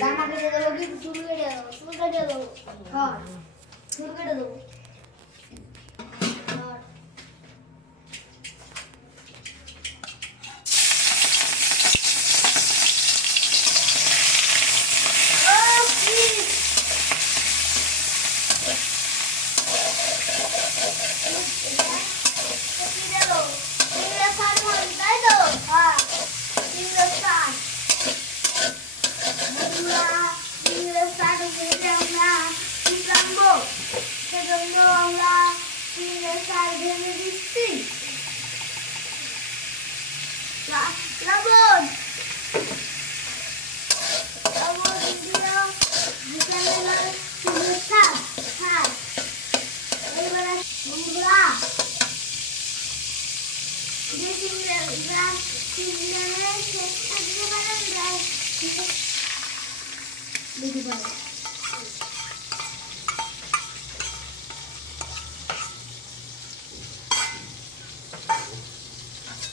জামা কেটে দেবো কি চুল কেটে দেবো? চুল কেটে দেবো। হ্যাঁ, চুল কেটে দেবো। লবণ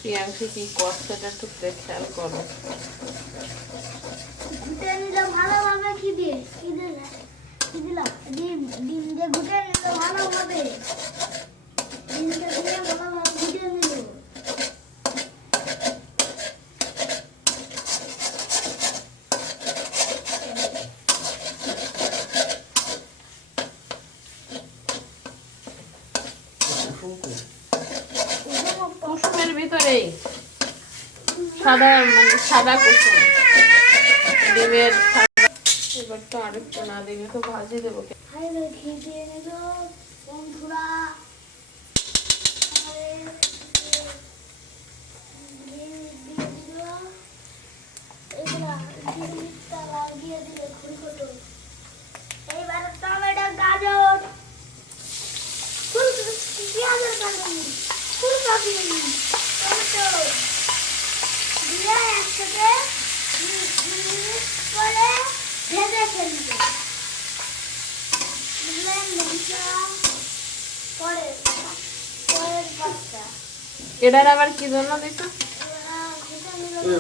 প্রিয়াংশী কি করছে এটা একটু খেয়াল করো। ভালোভাবে কি দিলাম ডিম দিয়ে ঘুটে নিলে ভালোভাবে ডিমটা দিয়ে ভালোভাবে ঘুটে নিল। কুসুমের ভিতরেই সাদা সাদা কুসুম ডিমের এবার তো আরেকটু না দিলে তো ভাজি দেবো। ঘি দিয়ে নিল বন্ধুরা। এইবারে টমেটো গাজর পেঁয়াজের কাটুন ফুলকপি টমেটো দিয়ে একসাথে করে ভেজে ফেলবে। বুঝলেন বন্ধুরা? পরের পাঁচটা এটার আবার কি জন্য দিছো?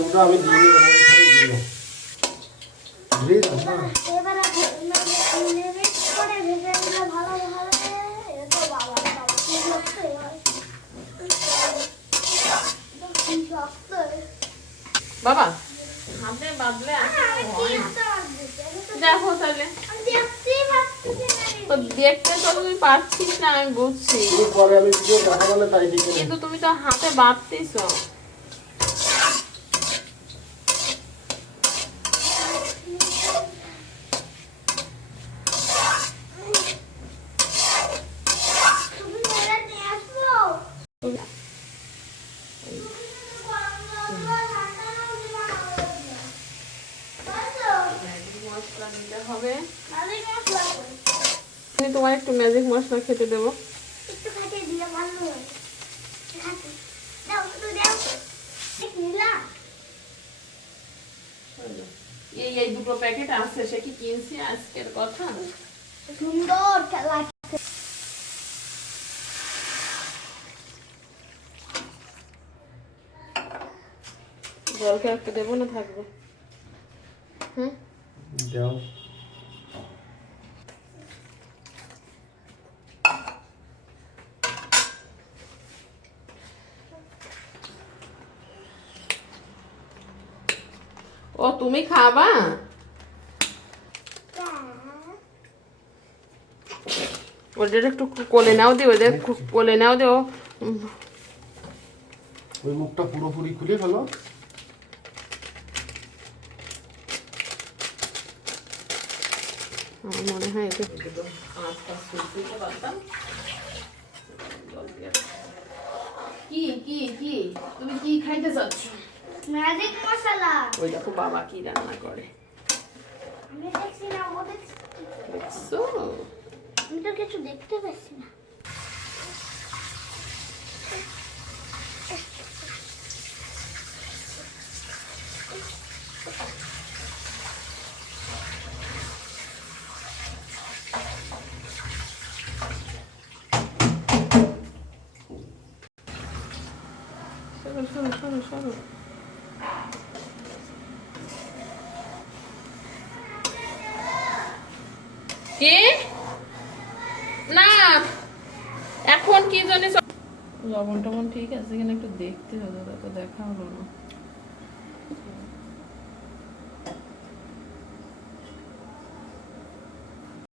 ওটা আমি এবারে মিক্স করে ভেজে নিলে ভালোভাবে। এতো বাবা কি শক্ত বাবা হাতে বাঁধলে দেখো তাহলে তো দেখতে তো তুমি পারছিস না, আমি বুঝছি, কিন্তু তুমি তো হাতে বাঁধতেছো। হবে তোমার একটু ম্যাজিক মশলা খেতে দেবো। এই দুটো প্যাকেট আছে, সে কি কিনছি আজকের কথা? সুন্দর খেলা জলকে একটু দেবো না থাকবে? হুম দাও। ও তুমি খাবা? ওদের একটু কোলে নাও দিও, ওদের কোলে নাও দিও। ওই মুখটা পুরোপুরি খুলে ফেলো। আমার মনে হয় এতে কি কি কি তুমি কি খাইতে চাচ্ছ? ম্যাজিক মশলা। ওই দেখো বাবা কি রান্না করে। আমি দেখছি না, ও দেখছি। দেখছো? আমি তো কিছু দেখতে পাচ্ছি না। সরো সরো সরো সরো। কি না এখন কি জানিস লবণ টবণ ঠিক আছে কিনা একটু দেখতে হবে, তো দেখা হলো না।